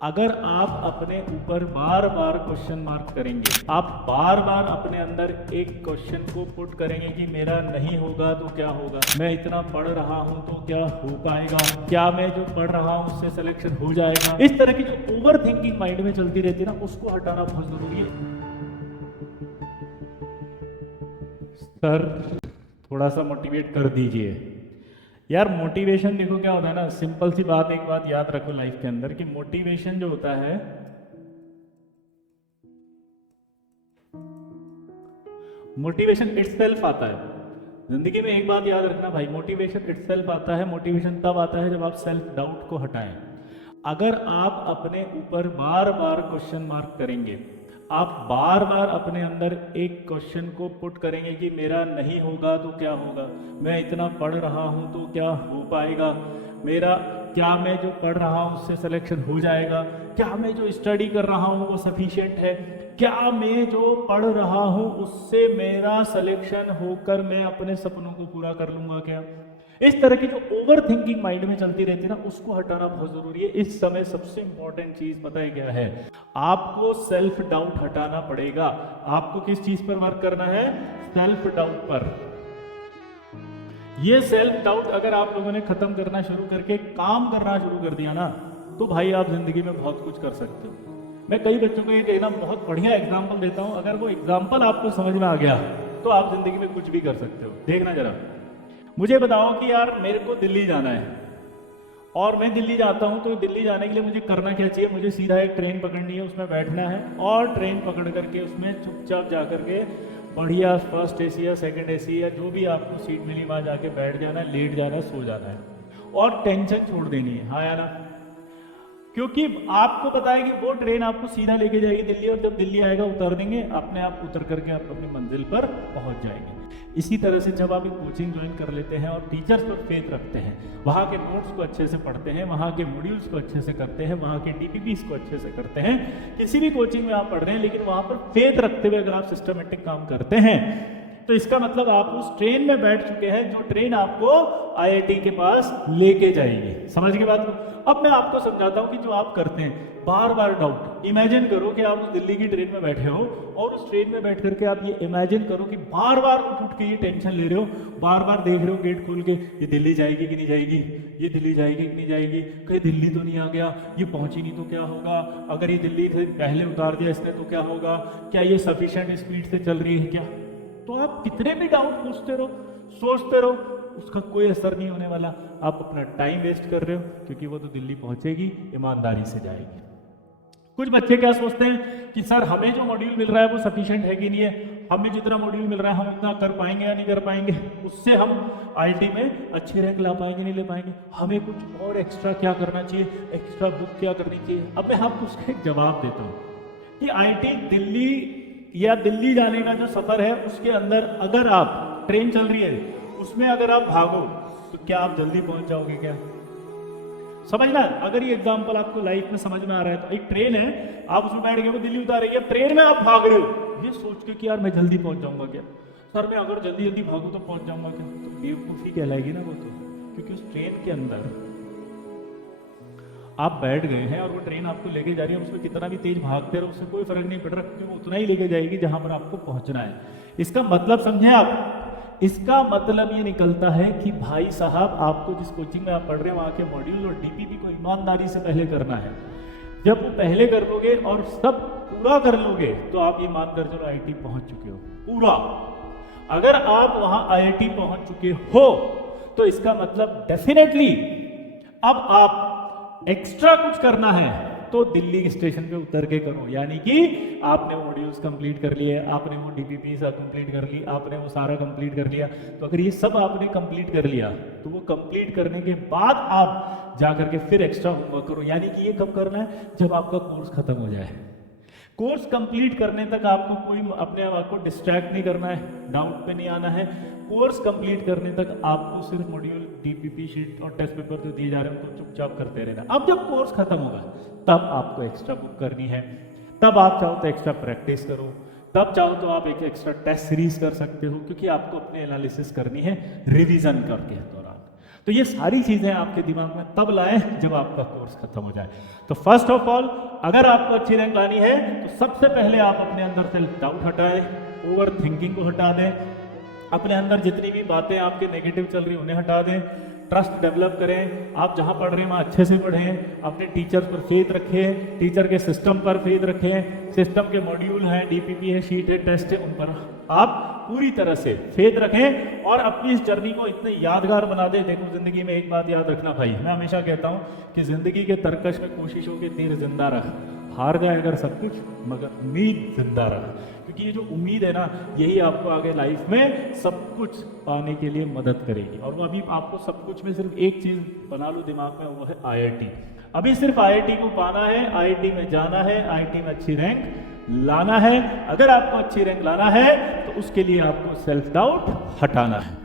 अगर आप अपने ऊपर बार बार क्वेश्चन मार्क करेंगे, आप बार बार अपने अंदर एक क्वेश्चन को पुट करेंगे कि मेरा नहीं होगा तो क्या होगा, मैं इतना पढ़ रहा हूं तो क्या हो पाएगा, क्या मैं जो पढ़ रहा हूं उससे सिलेक्शन हो जाएगा, इस तरह की जो ओवर थिंकिंग माइंड में चलती रहती है ना, उसको हटाना बहुत जरूरी है। सर थोड़ा सा मोटिवेट कर दीजिए यार। मोटिवेशन देखो क्या होता है ना, सिंपल सी बात, एक बात याद रखो लाइफ के अंदर कि मोटिवेशन जो होता है, मोटिवेशन इटसेल्फ आता है जिंदगी में। एक बात याद रखना भाई, मोटिवेशन इटसेल्फ आता है। मोटिवेशन तब आता है जब आप सेल्फ डाउट को हटाएं। अगर आप अपने ऊपर बार बार क्वेश्चन मार्क करेंगे, आप बार बार अपने अंदर एक क्वेश्चन को पुट करेंगे कि मेरा नहीं होगा तो क्या होगा, मैं इतना पढ़ रहा हूं तो क्या हो पाएगा, मेरा क्या मैं जो पढ़ रहा हूं उससे सिलेक्शन हो जाएगा, क्या मैं जो स्टडी कर रहा हूं वो सफिशिएंट है, क्या मैं जो पढ़ रहा हूं उससे मेरा सिलेक्शन होकर मैं अपने सपनों को पूरा कर लूंगा क्या। इस तरह की जो ओवर थिंकिंग माइंड में चलती रहती है ना, उसको हटाना बहुत जरूरी है। इस समय सबसे इंपॉर्टेंट चीज पता है क्या है, आपको सेल्फ डाउट हटाना पड़ेगा। आपको किस चीज पर वर्क करना है, सेल्फ डाउट पर। ये सेल्फ डाउट अगर आप लोगों ने खत्म करना शुरू करके काम करना शुरू कर दिया ना, तो भाई आप जिंदगी में बहुत कुछ कर सकते हो। मैं कई बच्चों को ये कहना बहुत बढ़िया एग्जाम्पल देता हूं, अगर वो एग्जाम्पल आपको समझ में आ गया तो आप जिंदगी में कुछ भी कर सकते हो। देखना जरा, मुझे बताओ कि यार मेरे को दिल्ली जाना है और मैं दिल्ली जाता हूं, तो दिल्ली जाने के लिए मुझे करना क्या चाहिए, मुझे सीधा एक ट्रेन पकड़नी है, उसमें बैठना है और ट्रेन पकड़ करके उसमें चुपचाप जा करके बढ़िया फर्स्ट एसी या सेकंड एसी या जो भी आपको सीट मिली वहां जाके बैठ जाना है, लेट जाना है, सो जाना है और टेंशन छोड़ देनी है। हाँ या ना? क्योंकि आपको पता है कि वो ट्रेन आपको सीधा लेके जाएगी दिल्ली, और जब दिल्ली आएगा उतार देंगे, अपने आप उतर करके आप अपनी मंजिल पर पहुंच जाएंगे। इसी तरह से जब आप एक कोचिंग ज्वाइन कर लेते हैं और टीचर्स पर फेथ रखते हैं, वहाँ के नोट्स को अच्छे से पढ़ते हैं, वहाँ के मॉड्यूल्स को अच्छे से करते हैं, वहाँ के डीपीपीस को अच्छे से करते हैं, किसी भी कोचिंग में आप पढ़ रहे हैं लेकिन वहाँ पर फेथ रखते हुए अगर आप सिस्टमेटिक काम करते हैं, तो इसका मतलब आप उस ट्रेन में बैठ चुके हैं जो ट्रेन आपको आईआईटी के पास लेके जाएगी। समझ के बात को? अब मैं आपको समझाता हूं कि जो आप करते हैं बार बार डाउट, इमेजिन करो कि आप उस दिल्ली की ट्रेन में बैठे हो और उस ट्रेन में बैठ करके आप ये इमेजिन करो कि बार बार उठ के ये टेंशन ले रहे हो, बार बार देख रहे हो गेट खोल के, ये दिल्ली जाएगी कि नहीं जाएगी, ये दिल्ली जाएगी कि नहीं जाएगी, कहीं दिल्ली तो नहीं आ गया, ये पहुंची नहीं तो क्या होगा, अगर ये दिल्ली से पहले उतार दिया इसने तो क्या होगा, क्या ये सफिशिएंट स्पीड से चल रही है क्या। तो आप कितने भी डाउट पूछते रहो, सोचते रहो, उसका कोई असर नहीं होने वाला। आप अपना टाइम वेस्ट कर रहे हो, क्योंकि वो तो दिल्ली पहुंचेगी, ईमानदारी से जाएगी। कुछ बच्चे क्या सोचते हैं कि सर हमें जो मॉड्यूल मिल रहा है वो सफिशिएंट है कि नहीं है, हमें जितना मॉड्यूल मिल रहा है हम उतना कर पाएंगे या नहीं कर पाएंगे, उससे हम आईटी में अच्छी रैंक ला पाएंगे नहीं ले पाएंगे, हमें कुछ और एक्स्ट्रा क्या करना चाहिए, एक्स्ट्रा बुक क्या करनी चाहिए। अब मैं आपको उसका एक जवाब देता हूँ कि आईटी दिल्ली या दिल्ली जाने का जो सफर है उसके अंदर अगर आप, ट्रेन चल रही है उसमें अगर आप भागो तो क्या आप जल्दी पहुंच जाओगे क्या। समझना, अगर ये एग्जांपल आपको लाइफ में समझ में आ रहा है, तो एक ट्रेन है, आप उसमें बैठ गए, वो दिल्ली उतार रही है, ट्रेन में आप भाग रहे हो ये सोच के कि यार मैं जल्दी पहुंच जाऊंगा क्या, सर मैं अगर जल्दी जल्दी भागू तो पहुंच जाऊंगा क्या, तो बेवकूफी कहलाएगी ना वो तो। क्योंकि उस ट्रेन के अंदर आप बैठ गए हैं और वो ट्रेन आपको लेके जा रही है, उसमें कितना भी तेज भागते रहो उससे कोई फर्क नहीं पड़ रहा, क्योंकि वो उतना ही लेके जाएगी जहां पर आपको पहुंचना है। इसका मतलब समझे आप, इसका मतलब ये निकलता है कि भाई साहब आपको जिस कोचिंग में आप पढ़ रहे हैं वहां के मॉड्यूल और डीपीपी को ईमानदारी से पहले करना है। जब वो पहले कर लोगे और सब पूरा कर लोगे तो आप ये मान कर चलो आईआईटी पहुंच चुके हो पूरा। अगर आप वहां आईआईटी पहुंच चुके हो तो इसका मतलब डेफिनेटली अब आप एक्स्ट्रा कुछ करना है तो दिल्ली स्टेशन पे उतर के करो, यानी कि आपने वो मॉड्यूल्स कंप्लीट कर लिए, आपने वो डीपीपी कंप्लीट कर ली, आपने वो सारा कंप्लीट कर लिया। तो अगर ये सब आपने कंप्लीट कर लिया तो वो कंप्लीट करने के बाद आप जाकर के फिर एक्स्ट्रा होमवर्क करो, यानी कि ये कब करना है, जब आपका कोर्स खत्म हो जाए। कोर्स कंप्लीट करने तक आपको कोई अपने आप को डिस्ट्रैक्ट नहीं करना है, डाउट पे नहीं आना है। कोर्स कंप्लीट करने तक आपको सिर्फ मॉड्यूल, डीपीपी शीट और टेस्ट पेपर जो दिए जा रहे हैं उनको चुपचाप करते रहना। अब जब कोर्स खत्म होगा तब आपको एक्स्ट्रा बुक करनी है, तब आप चाहो तो एक्स्ट्रा प्रैक्टिस करो, तब चाहो तो आप एक एक्स्ट्रा टेस्ट सीरीज कर सकते हो, क्योंकि आपको अपने एनालिसिस करनी है रिवीजन करके दौरान। तो ये सारी चीजें आपके दिमाग में तब लाएं जब आपका कोर्स खत्म हो जाए। तो फर्स्ट ऑफ ऑल, अगर आपको अच्छी रैंक लानी है तो सबसे पहले आप अपने अंदर सेल्फ डाउट हटाएं, ओवर थिंकिंग को हटा दें, अपने अंदर जितनी भी बातें आपके नेगेटिव चल रही उन्हें हटा दें, ट्रस्ट डेवलप करें। आप जहाँ पढ़ रहे हैं वहाँ अच्छे से पढ़ें, अपने टीचर्स पर फेथ रखें, टीचर के सिस्टम पर फेथ रखें, सिस्टम के मॉड्यूल हैं, डीपीपी है, शीट है, टेस्ट है, उन पर आप पूरी तरह से फेथ रखें और अपनी इस जर्नी को इतने यादगार बना दें। देखो, जिंदगी में एक बात याद रखना भाई, मैं हमेशा कहता हूँ कि जिंदगी के तरकश में कोशिशों के तीर जिंदा रख, हार जाए अगर सब कुछ मगर उम्मीद जिंदा रख, क्योंकि ये जो उम्मीद है ना, यही आपको आगे लाइफ में सब कुछ पाने के लिए मदद करेगी। और वो अभी आपको सब कुछ में सिर्फ एक चीज बना लो दिमाग में, वो है IIT। अभी सिर्फ IIT को पाना है, IIT में जाना है, IIT में अच्छी रैंक लाना है। अगर आपको अच्छी रैंक लाना है तो उसके लिए आपको सेल्फ डाउट हटाना है।